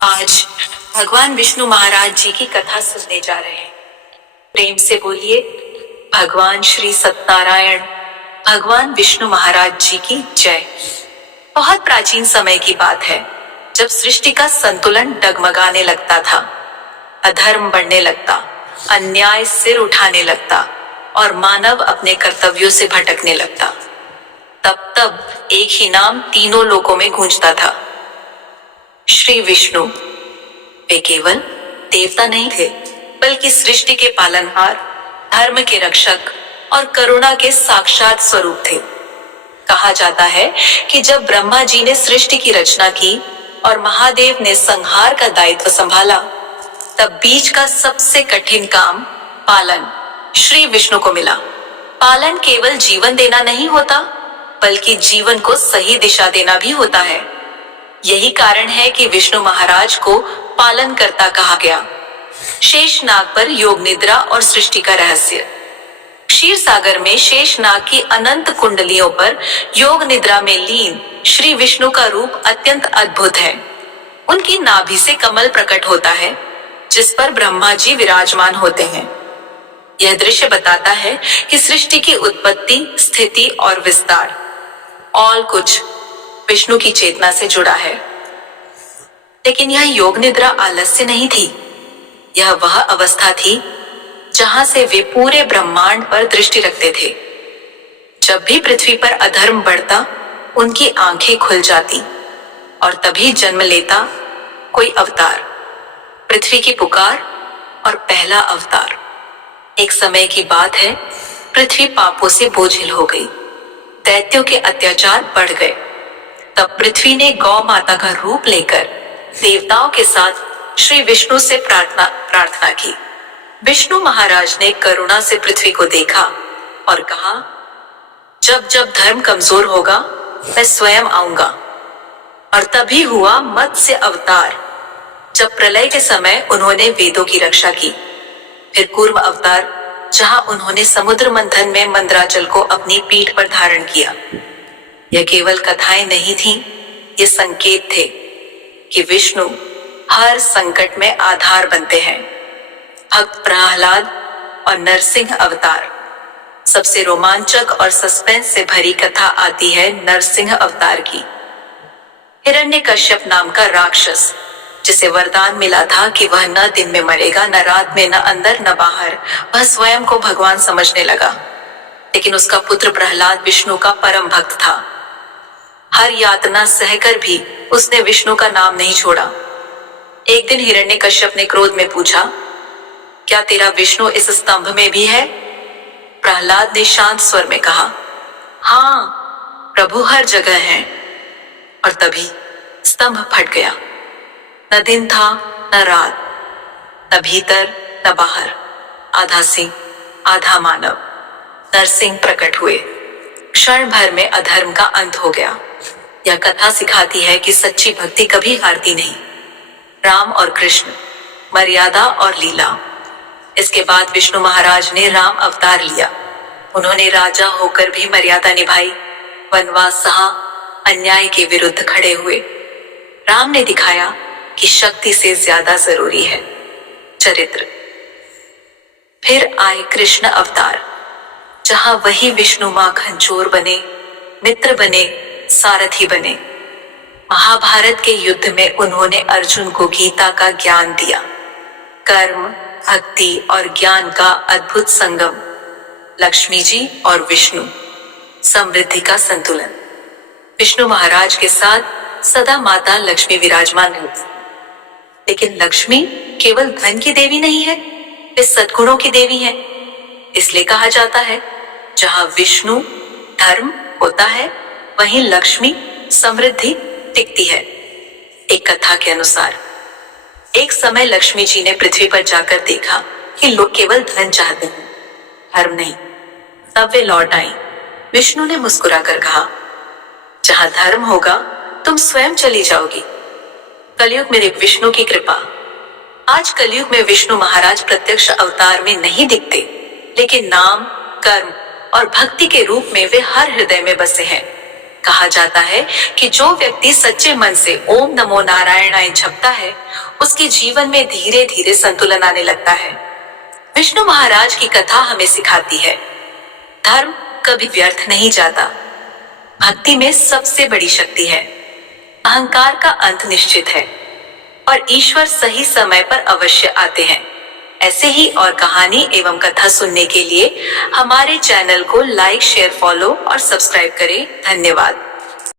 आज भगवान विष्णु महाराज जी की कथा सुनने जा रहे हैं। प्रेम से बोलिए भगवान श्री सत्यनारायण भगवान विष्णु महाराज जी की जय। बहुत प्राचीन समय की बात है, जब सृष्टि का संतुलन डगमगाने लगता था, अधर्म बढ़ने लगता, अन्याय सिर उठाने लगता और मानव अपने कर्तव्यों से भटकने लगता। तब एक ही नाम तीनों लोकों में गूंजता था, श्री विष्णु। वे केवल देवता नहीं थे, बल्कि सृष्टि के पालनहार, धर्म के रक्षक और करुणा के साक्षात स्वरूप थे। कहा जाता है कि जब ब्रह्मा जी ने सृष्टि की रचना की और महादेव ने संहार का दायित्व संभाला, तब बीच का सबसे कठिन काम पालन श्री विष्णु को मिला। पालन केवल जीवन देना नहीं होता, बल्कि जीवन को सही दिशा देना भी होता है। यही कारण है कि विष्णु महाराज को पालनकर्ता कहा गया। शेषनाग पर योग निद्रा और सृष्टि का रहस्य। क्षीर सागर में शेषनाग की अनंत कुंडलियों पर योग निद्रा में लीन श्री विष्णु का रूप अत्यंत अद्भुत है। उनकी नाभि से कमल प्रकट होता है, जिस पर ब्रह्मा जी विराजमान होते हैं। यह दृश्य बताता है कि सृष्टि की उत्पत्ति, स्थिति और विस्तार, और कुछ विष्णु की चेतना से जुड़ा है। लेकिन यह योग निद्रा आलस्य नहीं थी। यह वह अवस्था थी जहां से वे पूरे ब्रह्मांड पर दृष्टि रखते थे। जब भी पृथ्वी पर अधर्म बढ़ता, उनकी आंखें खुल जाती और तभी जन्म लेता कोई अवतार। पृथ्वी की पुकार और पहला अवतार। एक समय की बात है, पृथ्वी पापों से बोझिल हो गई, दैत्यों के अत्याचार बढ़ गए। तब पृथ्वी ने गौ माता का रूप लेकर देवताओं के साथ श्री विष्णु से प्रार्थना की। विष्णु महाराज ने करुणा से पृथ्वी को देखा और कहा, जब जब धर्म कमजोर होगा, मैं स्वयं आऊंगा। और तभी हुआ मत्स्य अवतार, जब प्रलय के समय उन्होंने वेदों की रक्षा की। फिर कूर्म अवतार, जहां उन्होंने समुद्र मंथन में मंदराचल को अपनी पीठ पर धारण किया। यह केवल कथाएं नहीं थीं, ये संकेत थे कि विष्णु हर संकट में आधार बनते हैं। भक्त प्रहलाद और नरसिंह अवतार। सबसे रोमांचक और सस्पेंस से भरी कथा आती है नरसिंह अवतार की। हिरण्यकश्यप नाम का राक्षस, जिसे वरदान मिला था कि वह न दिन में मरेगा, न रात में, न अंदर न बाहर, वह स्वयं को भगवान समझने लगा। लेकिन उसका पुत्र प्रहलाद विष्णु का परम भक्त था। हर यातना सहकर भी उसने विष्णु का नाम नहीं छोड़ा। एक दिन हिरण्यकश्यप ने क्रोध में पूछा, क्या तेरा विष्णु इस स्तंभ में भी है? प्रहलाद ने शांत स्वर में कहा, हाँ प्रभु हर जगह है। और तभी स्तंभ फट गया। न दिन था न रात, न भीतर न बाहर, आधा सिंह आधा मानव। नरसिंह प्रकट हुए। क्षण भर में अधर्म का अंत हो गया। यह कथा सिखाती है कि सच्ची भक्ति कभी हारती नहीं। राम और कृष्ण, मर्यादा और लीला। इसके बाद विष्णु महाराज ने राम अवतार लिया। उन्होंने राजा होकर भी मर्यादा निभाई, वनवास सहा, अन्याय के विरुद्ध खड़े हुए। राम ने दिखाया कि शक्ति से ज्यादा जरूरी है चरित्र। फिर आए कृष्ण अवतार, जहां वही विष्णु माखन चोर बने, मित्र बने, सारथी बने। महाभारत के युद्ध में उन्होंने अर्जुन को गीता का ज्ञान दिया। कर्म, भक्ति और ज्ञान का अद्भुत संगम। लक्ष्मी जी और विष्णु, समृद्धि का संतुलन। विष्णु महाराज के साथ सदा माता लक्ष्मी विराजमान है। लेकिन लक्ष्मी केवल धन की देवी नहीं है, वे सद्गुणों की देवी है। इसलिए कहा जाता है, जहां विष्णु धर्म होता है, वहीं लक्ष्मी समृद्धि टिकती है। एक कथा के अनुसार एक समय लक्ष्मी जी ने पृथ्वी पर जाकर देखा कि लोग केवल धन चाहते हैं, धर्म नहीं। तब वे लौट आई। विष्णु ने मुस्कुराकर कहा, जहां धर्म होगा तुम स्वयं चली जाओगी। कलयुग में विष्णु की कृपा। आज कलयुग में विष्णु महाराज प्रत्यक्ष अवतार में नहीं दिखते, लेकिन नाम, कर्म और भक्ति के रूप में वे हर हृदय में बसे हैं। कहा जाता है कि जो व्यक्ति सच्चे मन से ओम नमो नारायणाय जपता है, उसके जीवन में धीरे धीरे संतुलन आने लगता है। विष्णु महाराज की कथा हमें सिखाती है, धर्म कभी व्यर्थ नहीं जाता। भक्ति में सबसे बड़ी शक्ति है। अहंकार का अंत निश्चित है और ईश्वर सही समय पर अवश्य आते हैं। ऐसे ही और कहानी एवं कथा सुनने के लिए हमारे चैनल को लाइक, शेयर, फॉलो और सब्सक्राइब करें। धन्यवाद।